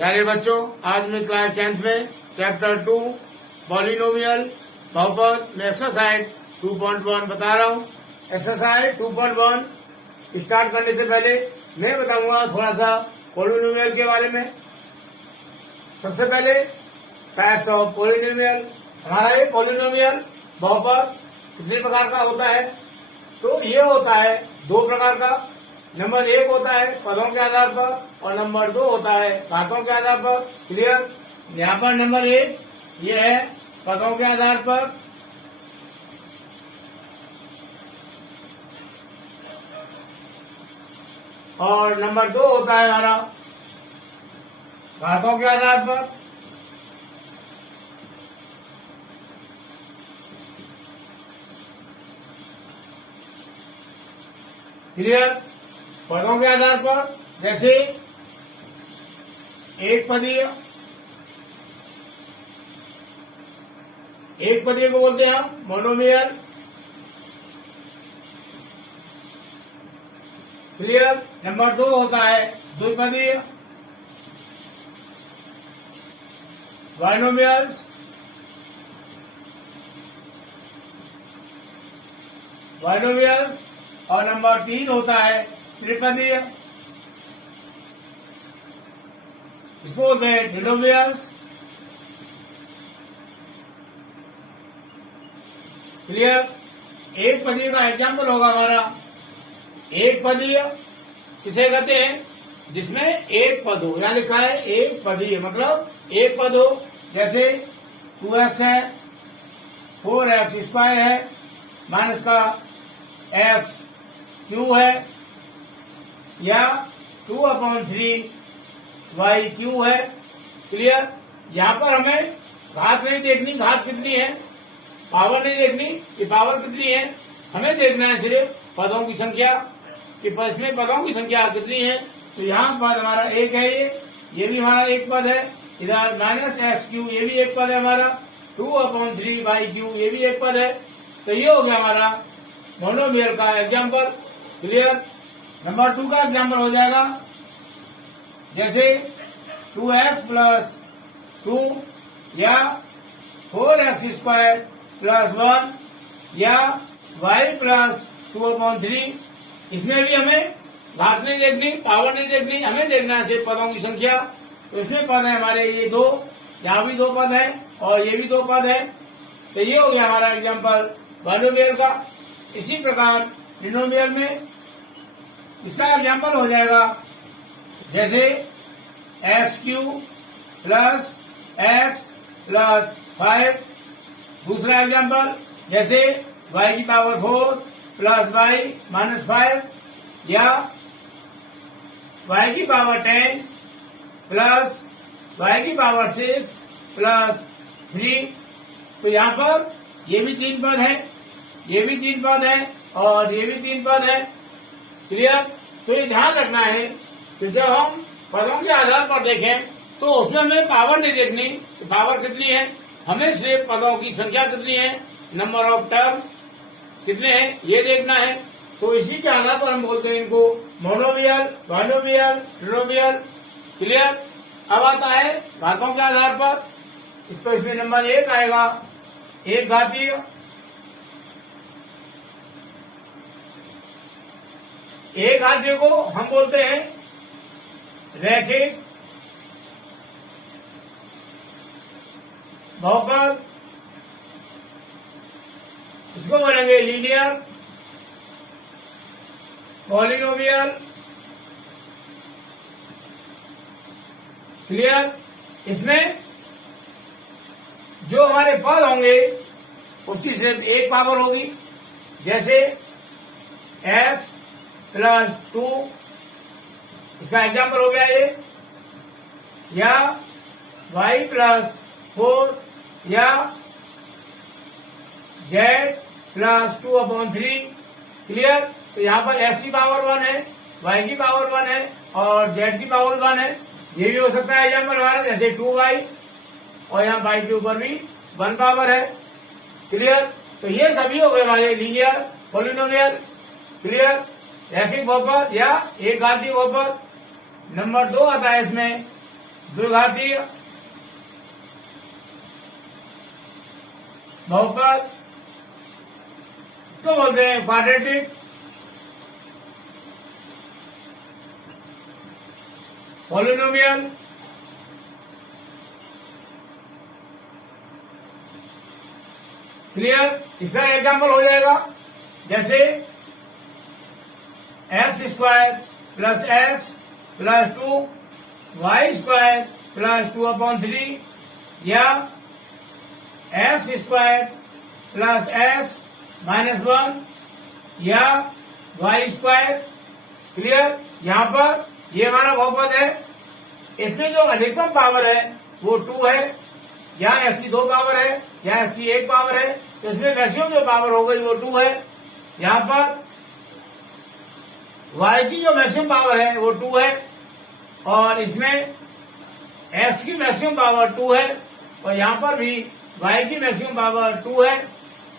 प्यारे बच्चों, आज मैं क्लास 10th में चैप्टर 2 पॉलिनोमियल बहुपद में एक्सरसाइज 2.1 बता रहा हूँ। एक्सरसाइज 2.1 स्टार्ट करने से पहले मैं बताऊंगा थोड़ा सा पॉलिनोमियल के बारे में। सबसे पहले टाइप्स ऑफ पॉलिनोमियल। हमारा ये पॉलिनोमियल बहुपद कितने प्रकार का होता है? तो ये होता है दो प्रकार का। नंबर 1 होता है पदों के आधार पर और नंबर 2 होता है घातों के आधार पर। क्लियर? यहाँ पर नंबर 1 ये है पदों के आधार पर, और नंबर 2 होता है हमारा घातों के आधार पर। क्लियर? पदों के आधार पर जैसे एक पदीय को बोलते हैं हम मोनोमियल। क्लियर? नंबर 2 होता है द्विपदीय बाइनोमियल्स। और नंबर 3 होता है त्रिपदीय, इसको बोलते हैं ट्रिनोमियल्स। क्लियर? एक पदीय का एग्जाम्पल होगा हमारा एक पदीय। किसे कहते हैं? जिसमें एक पद हो। यहाँ लिखा है एक पदीय, मतलब एक पद हो। जैसे 2x है, 4x स्क्वायर है, माइनस का x क्यू है, या 2/3 y क्यू है। क्लियर? यहाँ पर हमें घात नहीं देखनी, घात कितनी है, पावर नहीं देखनी कि पावर कितनी है। हमें देखना है सिर्फ पदों की संख्या कि इसमें पदों की संख्या कितनी है। तो यहाँ पर हमारा एक है, ये भी हमारा एक पद है। इधर -x³ ये भी एक पद है हमारा। 2/3 y³ ये भी एक पद है। तो ये हो गया हमारा मोनोमियल का एग्जाम्पल। क्लियर? नंबर 2 का एग्जाम्पल हो जाएगा जैसे 2x + 2 या 4x² + 1 या y + 2/3। इसमें भी हमें घात नहीं देखनी, पावर नहीं देखनी, हमें देखना है सिर्फ पदों की संख्या। तो इसमें पद है हमारे ये 2, यहाँ भी 2 पद है और ये भी 2 पद है। तो ये हो गया हमारा एग्जाम्पल बाइनोमियल का। इसी प्रकार ट्रिनोमियल में इसका एग्जाम्पल हो जाएगा जैसे x³ + x + 5। दूसरा एग्जाम्पल जैसे y⁴ + y - 5 या y⁻10 + y⁻6 + 3। तो यहाँ पर ये भी 3 पद है, ये भी 3 पद है और ये भी 3 पद है। क्लियर? तो ये ध्यान रखना है कि जब हम पदों के आधार पर देखें तो उसमें हमें पावर नहीं देखनी, तो पावर कितनी है, हमें सिर्फ पदों की संख्या कितनी है, नंबर ऑफ टर्म कितने हैं, ये देखना है। तो इसी के आधार पर हम बोलते हैं इनको मोनोमियल, बाइनोमियल, ट्रिनोमियल। क्लियर? अब आता है घातों के आधार पर। तो इसमें नंबर 1 आएगा एक घातीय। एक घातीय को हम बोलते हैं रैखिक बहुपद, इसको बोलेंगे लीनियर पॉलिनोमियल। क्लियर? इसमें जो हमारे पद होंगे उसकी सिर्फ एक पावर होगी। जैसे x + 2, इसका एग्जाम्पल हो गया ये, या y + 4 या z + 2/3। क्लियर? तो यहाँ पर x की पावर 1 है, y की पावर 1 है और z की पावर 1 है। ये भी हो सकता है एग्जाम्पल हमारा जैसे 2y, और यहाँ y के ऊपर भी 1 पावर है। क्लियर? तो ये सभी हो गए हमारे लीनियर पॉलिनोमियल। क्लियर? रैखिक बहुपद या एक घातीय बहुपद। नंबर 2 आता है इसमें द्विघातीय बहुपद, इसको बोलते हैं क्वाड्रेटिक पॉलिनोमियल। क्लियर? इसका एग्जाम्पल हो जाएगा जैसे x square plus x plus 2 y square plus 2/3 या एक्स स्क्वायर प्लस एक्स -1 या वाई स्क्वायर। क्लियर? यहाँ पर ये हमारा बहुपद है, इसमें जो अधिकतम पावर है वो 2 है, यहाँ एक्स की 2 पावर है, यहाँ एक्स की 1 पावर है, तो इसमें मैक्सिमम जो पावर हो गई वो 2 है। यहाँ पर y की जो मैक्सिमम पावर है वो 2 है और इसमें x की मैक्सिमम पावर 2 है और यहाँ पर भी y की मैक्सिमम पावर 2 है।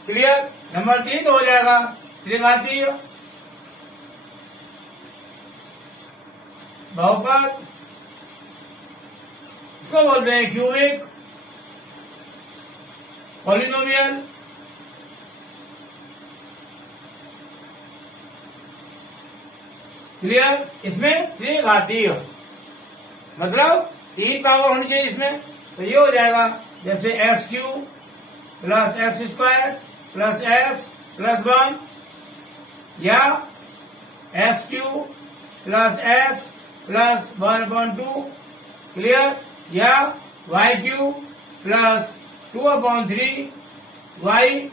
क्लियर? नंबर 3 हो जाएगा त्रिघातीय बहुपद, इसको बोलते हैं क्यूबिक पॉलिनोमियल। क्लियर? इसमें त्रिघातीय मतलब 3 पावर होनी चाहिए इसमें, तो ये हो जाएगा जैसे x³ plus x square plus x plus 1 या x³ plus x plus 1/2। Clear? या y³ प्लस 2/3 y।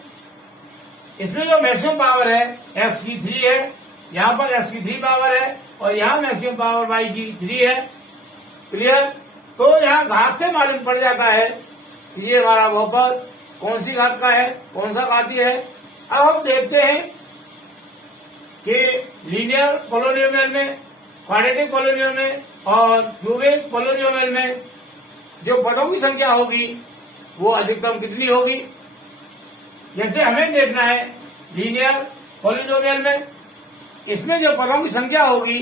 इसमें जो मैक्सिमम पावर है x की 3 है, यहाँ पर x की 3 पावर है और यहाँ मैक्सिमम पावर y की 3 है। क्लियर? तो यहाँ घात से मालूम पड़ जाता है कि ये हमारा बहुपद कौन सी घात का है, कौन सा घातीय है। अब हम देखते हैं कि लीनियर पोलिनोमियल में, क्वाड्रेटिक पोलिनोमियल में और क्यूबिक पोलिनोमियल में जो पदों की संख्या होगी वो अधिकतम कितनी होगी। जैसे हमें देखना है लीनियर पोलिनोमियल में, इसमें जो पदों की संख्या होगी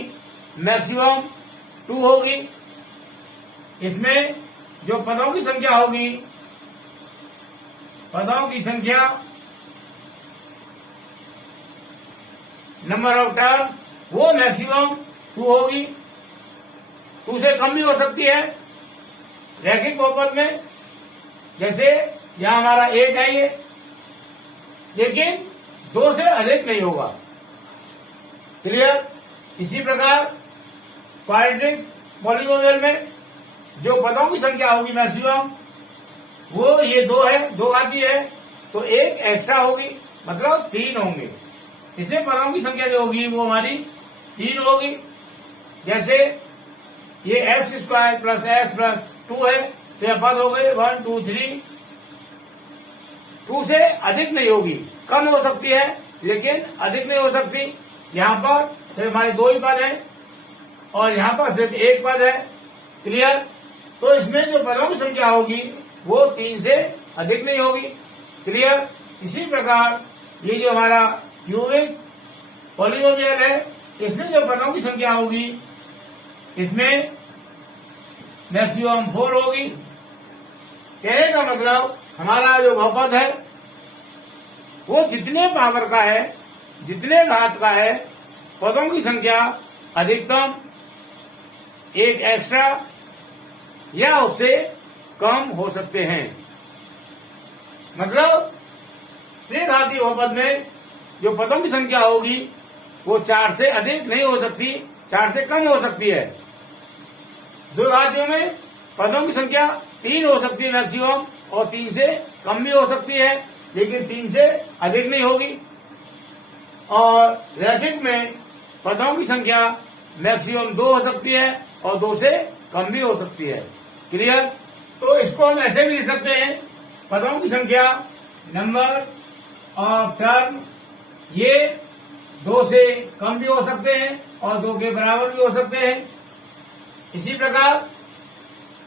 मैक्सिमम 2 होगी। इसमें जो पदों की संख्या होगी, पदों की संख्या नंबर ऑफ टर्म वो मैक्सिमम 2 होगी, 2 से कम भी हो सकती है रैखिक बहुपद में। जैसे यहां हमारा 8 है ये, लेकिन 2 से अधिक नहीं होगा। क्लियर? इसी प्रकार क्वाड्रेटिक पॉलिनोमियल में जो पदों की संख्या होगी मैक्सिमम वो ये 2 है, 2 घातीय है, तो 1 एक्स्ट्रा होगी मतलब 3 होंगे। इसमें पदों की संख्या जो होगी वो हमारी 3 होगी। जैसे ये x square plus x plus 2 है, तो यह पद हो गए 1 2 3। 2 से अधिक नहीं होगी, कम हो सकती है लेकिन अधिक नहीं हो सकती। यहाँ पर सिर्फ हमारे 2 ही पद हैं और यहाँ पर सिर्फ 1 पद है। क्लियर? तो इसमें जो पदों की संख्या होगी वो 3 से अधिक नहीं होगी। क्लियर? इसी प्रकार ये जो हमारा क्यूबिक पॉलिनोमियल है, इसमें जो पदों की संख्या होगी इसमें मैक्सिमम 4 होगी। कहने का मतलब हमारा जो बहुपद है वो जितने पावर का है, जितने घात का है, पदों की संख्या अधिकतम 1 एक्स्ट्रा या उससे कम हो सकते हैं। मतलब त्रिघातीय बहुपद में जो पदों की संख्या होगी वो 4 से अधिक नहीं हो सकती, 4 से कम हो सकती है। द्विघातियों में पदों की संख्या 3 हो सकती है मैक्सिमम और 3 से कम भी हो सकती है, लेकिन 3 से अधिक नहीं होगी। और रैखिक में पदों की संख्या मैक्सिमम 2 हो सकती है और 2 से कम भी हो सकती है। क्लियर? तो इसको हम ऐसे भी लिख सकते हैं, पदों की संख्या नंबर ऑफ टर्म ये 2 से कम भी हो सकते हैं और 2 के बराबर भी हो सकते हैं। इसी प्रकार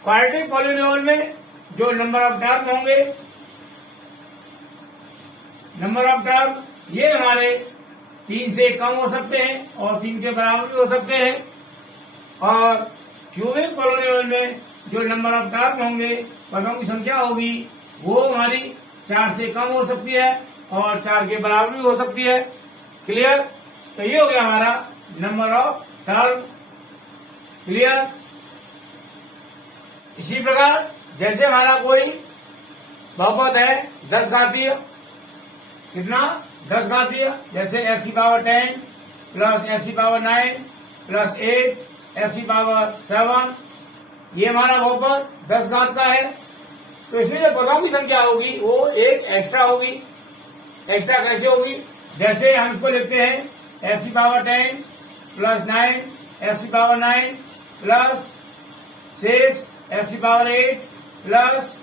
क्वाड्रेटिक पॉलिनोमियल में जो नंबर ऑफ टर्म होंगे, नंबर ऑफ टर्म ये हमारे 3 से कम हो सकते हैं और 3 के बराबर भी हो सकते हैं। और क्यूबिक पॉलिनोमियल में जो नंबर ऑफ टर्म होंगे, पदों की संख्या होगी, वो हमारी 4 से कम हो सकती है और 4 के बराबर भी हो सकती है। क्लियर? तो ये हो गया हमारा नंबर ऑफ टर्म। क्लियर? इसी प्रकार जैसे हमारा कोई बहुपद है 10 घातीय, कितना 10 घातीय, जैसे x की पावर 10 प्लस x की पावर 9 प्लस 8 x की पावर 7, ये हमारा बहुपद 10 घात का है। तो इसमें जो पदों की संख्या होगी वो एक एक्स्ट्रा होगी। एक्स्ट्रा कैसे होगी? जैसे हम इसको लिखते हैं x की पावर 10 प्लस 9 x की पावर 9 प्लस 6 x की पावर 8 प्लस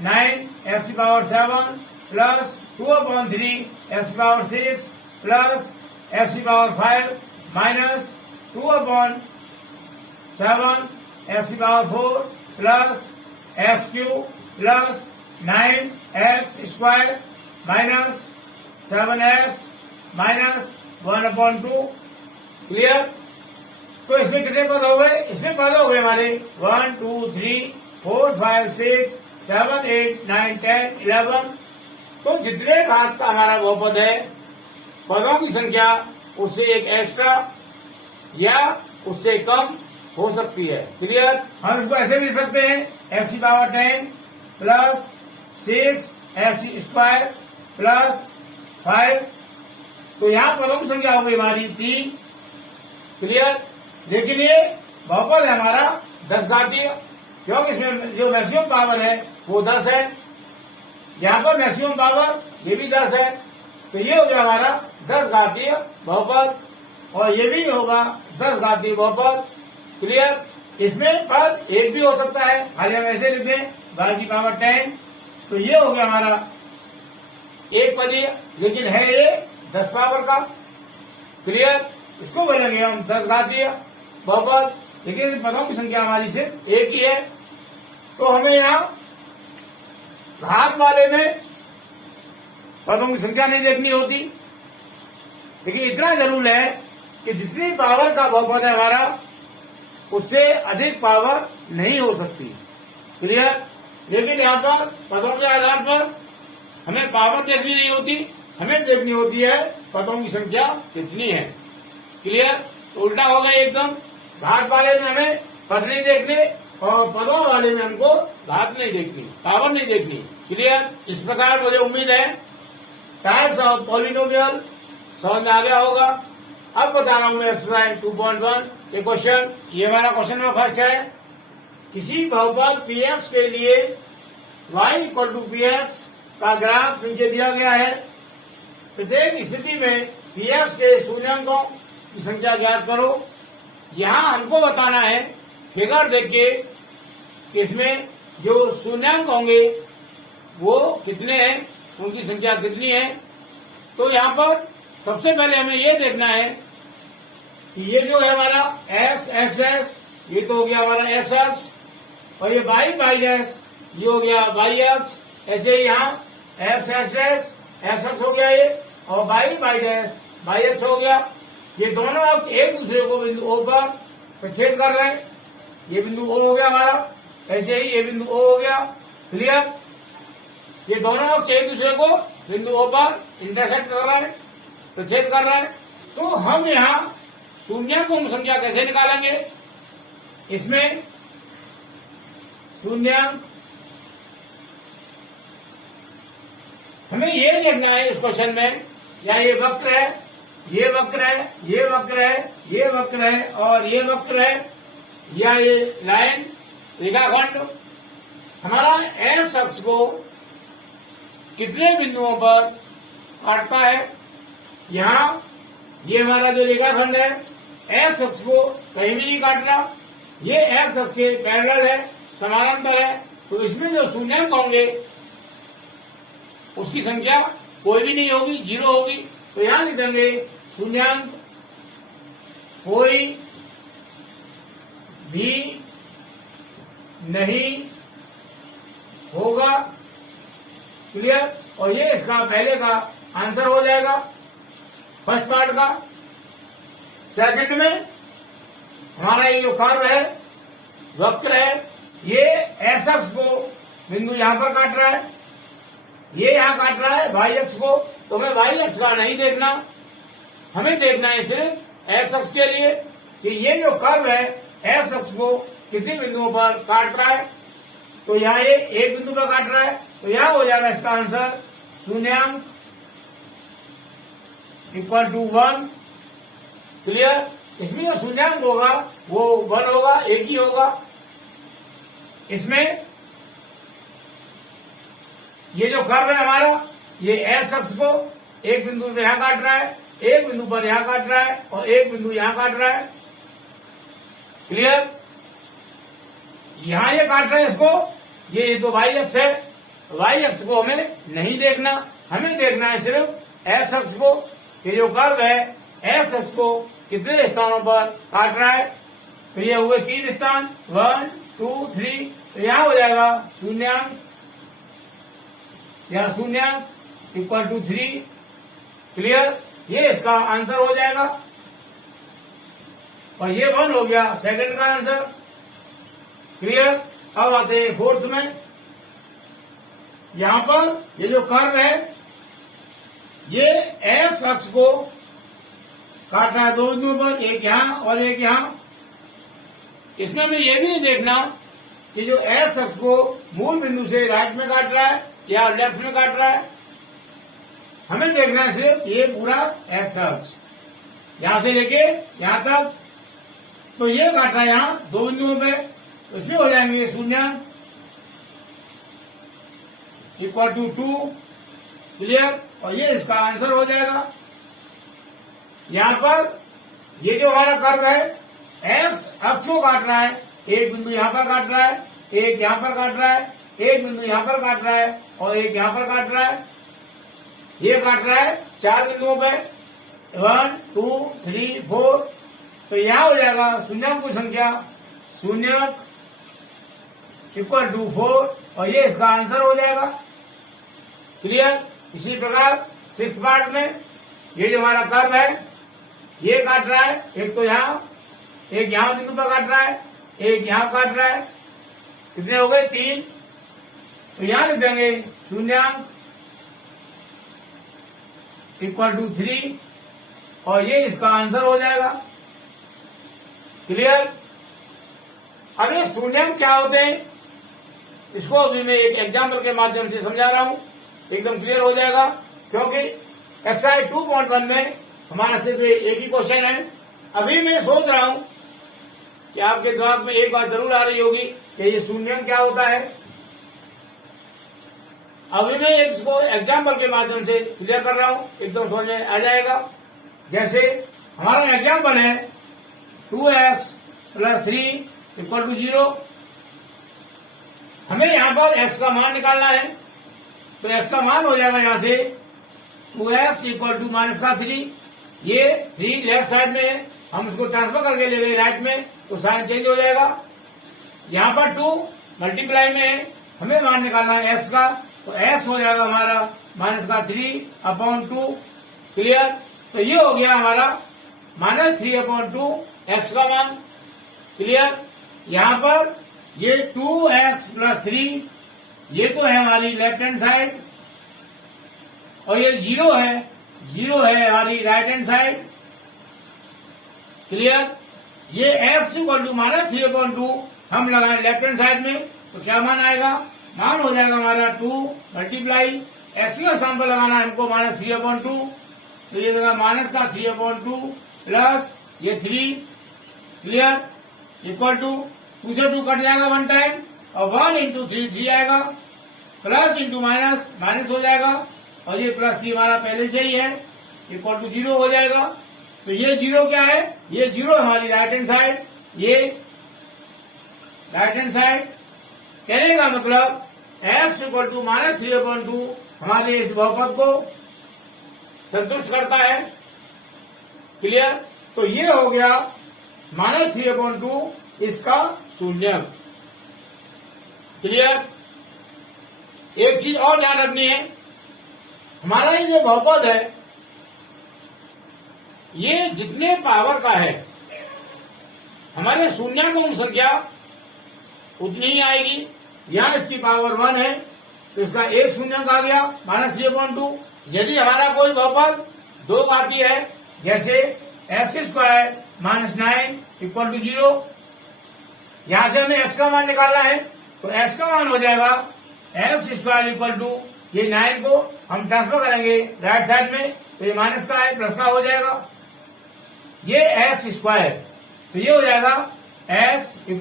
9 x की पावर 7 प्लस 2/3 x की पावर 6 प्लस x की पावर 5 माइनस 2/7 x की power 4 plus x³ plus 9x square minus 7x minus 1/2। Clear? तो इसमें कितने पद हो गए? इसमें पद हो गए हमारे 1 2 3 4 5 6 7 8 9 10 11। तो जितने घात का हमारा बहुपद है, पदों की संख्या उससे एक एक्स्ट्रा या उससे कम हो सकती है। क्लियर? हम इसको ऐसे भी लिख सकते हैं x की power 10 plus 6 x square plus 5। तो यहाँ पदों की संख्या हो गई हमारी 3। क्लियर? लेकिन ये बहुपद है हमारा 10 घातीय, क्योंकि इसमें जो मैक्सिमम पावर है वो 10 है। यहाँ पर मैक्सिमम पावर ये भी 10 है। तो ये हो गया हमारा 10 घातीय बहुपद और ये भी होगा 10 घातीय बहुपद। क्लियर? इसमें पद एक भी हो सकता है, खाली हम ऐसे लिख दें y की पावर 10। तो ये हो गया हमारा एक पदीय, लेकिन है ये 10 पावर का। क्लियर? इसको बोलेंगे हम 10 घातीय बहुपद, लेकिन पदों की संख्या हमारी सिर्फ एक ही है। तो हमें यहाँ घात वाले में पदों की संख्या नहीं देखनी होती, लेकिन इतना जरूर है कि जितनी पावर का बहुपद है हमारा, उससे अधिक पावर नहीं हो सकती। क्लियर? लेकिन यहाँ पर पदों के आधार पर हमें पावर देखनी नहीं होती, हमें देखनी होती है पदों की संख्या कितनी है। क्लियर? तो उल्टा हो गया एकदम। घात वाले में हमें पद नहीं देखने और पदों वाले में हमको घात नहीं देखनी, पावर नहीं देखनी। क्लियर? इस प्रकार मुझे उम्मीद है टाइप्स ऑफ पॉलिनोमियल समझ में आ गया होगा। अब बता रहा हूं मैं एक्सरसाइज 2.1 ये क्वेश्चन। ये हमारा क्वेश्चन नंबर फर्स्ट है, किसी बहुपद px के लिए y = px का ग्राफ नीचे दिया गया है। प्रत्येक स्थिति में px के शून्यांकों की संख्या ज्ञात करो। यहाँ हमको बताना है फिगर देख के कि इसमें जो शून्यांक होंगे वो कितने हैं, उनकी संख्या कितनी है। तो यहाँ पर सबसे पहले हमें ये देखना है कि ये जो है हमारा x डैश, ये तो हो गया हमारा x अक्ष, और ये y डैश, ये हो गया y अक्ष। ऐसे ही यहाँ x डैश x अक्ष हो गया ये, और y डैश y अक्ष हो गया। ये दोनों अक्ष एक दूसरे को बिंदु O पर प्रच्छेद कर रहे हैं। ये बिंदु O हो गया हमारा, ऐसे ही ये बिंदु O हो गया। क्लियर? ये दोनों अक्ष एक दूसरे को बिंदु O पर इंटरसेक्ट कर रहे हैं, प्रच्छेद कर रहे हैं। तो हम यहाँ शून्यांकों की संख्या कैसे निकालेंगे? इसमें शून्यांक हमें ये देखना है इस क्वेश्चन में, या ये वक्र है, ये वक्र है, ये वक्र है, ये वक्र है और ये वक्र है, या ये लाइन रेखाखंड हमारा एक्स अक्ष को कितने बिंदुओं पर काटता है। यहाँ ये हमारा जो रेखाखंड है एक्स अक्ष को कहीं भी नहीं काट रहा, ये एक्स अक्ष के पैरेलल है, समानांतर है। तो इसमें जो शून्यांक होंगे उसकी संख्या कोई भी नहीं होगी, 0 होगी। तो यहां लिख देंगे शून्यांक कोई भी नहीं होगा। क्लियर? और ये इसका पहले का आंसर हो जाएगा फर्स्ट पार्ट का। सेकंड में हमारा ये जो कर्व है वक्र है, ये एक्स अक्ष को बिंदु यहां पर काट रहा है, ये यहां काट रहा है वाई अक्ष को। तो हमें वाई अक्ष का नहीं देखना, हमें देखना है सिर्फ एक्स अक्ष के लिए कि ये जो कर्व है एक्स अक्ष को कितने बिंदुओं पर काट रहा है। तो यहाँ ये एक बिंदु पर काट रहा है, तो यहां हो जाएगा इसका आंसर शून्यांक इक्वल टू 1। क्लियर। इसमें जो शून्यांक होगा वो 1 होगा, एक ही होगा। इसमें ये जो कर्व है हमारा, ये एक्स अक्ष को एक बिंदु पे यहां काट रहा है, एक बिंदु पर यहां काट रहा है और एक बिंदु यहां काट रहा है। क्लियर। यहां ये काट रहा है इसको, ये तो वाई अक्ष है, वाई अक्ष को हमें नहीं देखना, हमें देखना है सिर्फ एक्स अक्ष को। ये जो कर्व है एक्स अक्ष को कितने स्थानों पर काट रहा है। तो ये हुए 3 स्थान, 1 2 3। तो यहां हो जाएगा शून्यांक, या शून्यांक इक्वल टू 3। क्लियर। ये इसका आंसर हो जाएगा और ये 1 हो गया सेकंड का आंसर। क्लियर। अब आते हैं फोर्थ में। यहां पर ये जो कर्व है ये एक्स अक्ष को काट रहा है 2 बिंदुओं पर, एक यहां और एक यहां। इसमें हमें यह भी नहीं देखना कि जो एक्स अक्ष को मूल बिंदु से राइट में काट रहा है या लेफ्ट में काट रहा है। हमें देखना है सिर्फ ये पूरा एक्स अक्ष यहां से लेके यहां तक। तो ये काट रहा है यहां 2 बिंदुओं पे, इसमें हो जाएंगे शून्यांक इक्वल टू 2। क्लियर। और ये इसका आंसर हो जाएगा। यहां पर ये जो हमारा कर्व है एक्स अक्ष को काट रहा है, एक बिंदु यहां पर काट रहा है, एक यहां पर काट रहा है, एक बिंदु यहां पर काट रहा है और एक यहां पर काट रहा है। ये काट रहा है 4 बिंदुओं पे, 1 2 3 4। तो यहां हो जाएगा शून्यांक की संख्या शून्यक इक्वल टू 4 और ये इसका आंसर हो जाएगा। क्लियर। इसी प्रकार 6th पार्ट में ये जो हमारा कर्व है ये काट रहा है, एक तो यहां, एक यहां बिंदु पर काट रहा है, एक यहां काट रहा है। कितने हो गए 3। तो यहां लिख देंगे शून्यांक इक्वल टू 3 और ये इसका आंसर हो जाएगा। क्लियर। अब ये शून्यांक क्या होते हैं इसको अभी मैं एक एग्जाम्पल के माध्यम से समझा रहा हूं, एकदम क्लियर हो जाएगा। क्योंकि एक्सरसाइज 2.1 में हमारा सिर्फ एक ही क्वेश्चन है। अभी मैं सोच रहा हूं कि आपके दिमाग में एक बात जरूर आ रही होगी कि ये शून्यांक क्या होता है। अभी मैं इसको एग्जाम्पल के माध्यम से क्लियर कर रहा हूं, एकदम समझ में आ जाएगा। जैसे हमारा एग्जाम्पल है 2x + 3 = 0। हमें यहां पर x का मान निकालना है, तो x का मान हो जाएगा यहां से 2x = -3। ये 3 लेफ्ट साइड में है, हम इसको ट्रांसफर करके ले गए राइट में, तो साइन चेंज हो जाएगा। यहां पर 2 मल्टीप्लाई में है, हमें मान निकालना है x का, तो x हो जाएगा हमारा -3/2। क्लियर। तो ये हो गया हमारा -3/2 x का मान। क्लियर। यहां पर ये 2x + 3 ये तो है हमारी लेफ्ट हैंड साइड और ये 0 है हमारी राइट हैंड साइड। क्लियर। ये x = -3/2 हम लगाए लेफ्ट हैंड साइड में, तो क्या मान आएगा, मान हो जाएगा हमारा 2 मल्टीप्लाई x का स्थान पर लगाना है हमको -3/2, तो ये देगा -3/2 प्लस ये 3। क्लियर। इक्वल टू 2 से 2 कट जाएगा 1 टाइम और 1 × 3 आएगा, प्लस इंटू माइनस हो जाएगा और ये +3 हमारा पहले से ही है, इक्वल टू 0 हो जाएगा। तो ये 0 क्या है, ये 0 हमारी राइट हैंड साइड, ये राइट हैंड साइड। कहने का मतलब x = -3/2 हमारे इस बहुपद को संतुष्ट करता है। क्लियर। तो ये हो गया -3/2 इसका शून्यक। क्लियर। एक चीज और ध्यान रखनी है, हमारा ये जो बहुपद है ये जितने पावर का है, हमारे शून्याङ्क संख्या उतनी ही आएगी। यहाँ इसकी पावर 1 है तो इसका एक शून्यंक आ गया -3/2। यदि हमारा कोई बहुपद 2 घाती है, जैसे x² -9 = 0, यहां से हमें x का मान निकालना है तो x का मान हो जाएगा x² ये 9 को हम ट्रांसफर करेंगे राइट साइड में तो ये माइनस का है, प्लस का हो जाएगा। ये x², तो ये हो जाएगा x =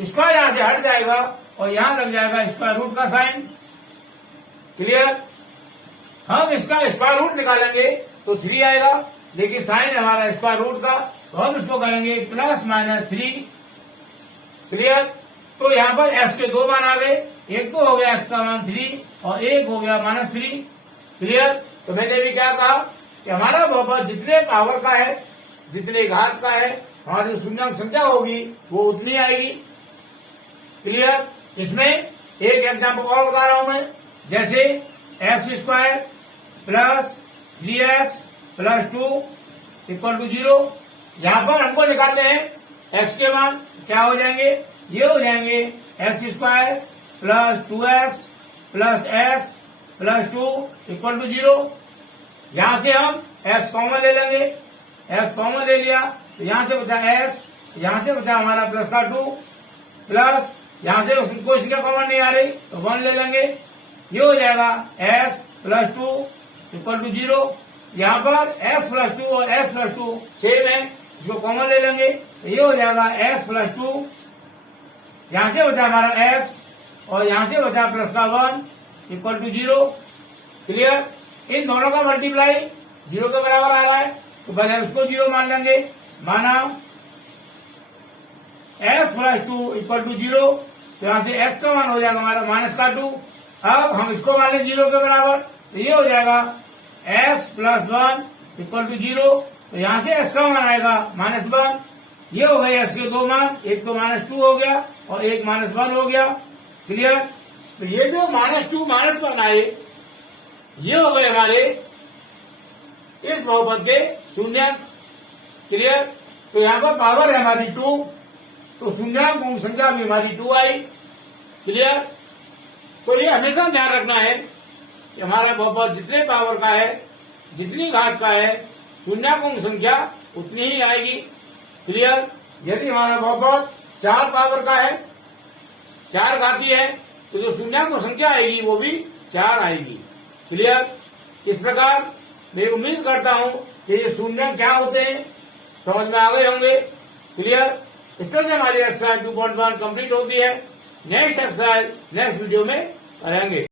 स्क्वायर यहां से हट जाएगा और यहां लग जाएगा स्क्वायर रूट का साइन। क्लियर? हम इसका स्क्वायर रूट निकालेंगे तो 3 आएगा, लेकिन साइन हमारा स्क्वायर रूट का, तो हम इसको करेंगे +-3। क्लियर? तो यहाँ पर x के 2 मान आ गए, एक तो हो गया x का मान 3 और एक हो गया -3। क्लियर? तो मैंने भी क्या कहा कि हमारा बहुपद जितने पावर का है, जितने घात का है, हमारी शून्यंक संख्या होगी वो उतनी आएगी। क्लियर? इसमें एक एग्जाम्पल और बता रहा हूं मैं, जैसे x² + 3x + 2 = 0। यहां पर हमको निकालते हैं x के मान, क्या हो जाएंगे? ये हो जाएंगे x² + 2x + x + 2 = 0। यहां से हम x कॉमन ले लेंगे, x कॉमन ले लिया तो यहां से बचा x, यहां से बचा हमारा प्लस का 2, प्लस यहां से कोई संख्या कॉमन नहीं आ रही तो 1 ले लेंगे। ये हो जाएगा x + 2 = 0। यहाँ पर x + 2 और x + 2 सेम है, इसको कॉमन ले लेंगे तो ये हो जाएगा x + 2, यहां से बचा हमारा x और यहां से बचा प्लस का 1 = 0। क्लियर? इन दोनों का मल्टीप्लाई 0 के बराबर आ रहा है तो पहले उसको 0 मान लेंगे, माना x + 2 = 0, तो यहां से x का मान हो जाएगा हमारा -2। अब हम इसको मान लें 0 के बराबर तो ये हो जाएगा x + 1 = 0, तो यहां से x का मान आएगा -1। ये हो गए x के 2 मान, एक तो -2 हो गया और एक -1 हो गया। क्लियर? तो ये जो -2 -1 आए, ये हो गए हमारे इस बहुपद के शून्यंक। क्लियर? तो यहाँ पर पावर है हमारी 2, तो शून्यंक संख्या भी हमारी 2 आई। क्लियर? तो ये हमेशा ध्यान रखना है कि हमारा बहुपद जितने पावर का है, जितनी घात का है, शून्यंक संख्या उतनी ही आएगी। क्लियर? यदि हमारा बहुपद 4 पावर का है, 4 घाती है, तो जो शून्यंक संख्या आएगी वो भी 4 आएगी। क्लियर? इस प्रकार मैं उम्मीद करता हूं कि ये शून्यंक क्या होते हैं समझ में आ गए होंगे। क्लियर? इस तरह से हमारी एक्सरसाइज 2.1 कंप्लीट होती है। नेक्स्ट एक्सरसाइज नेक्स्ट वीडियो में करेंगे।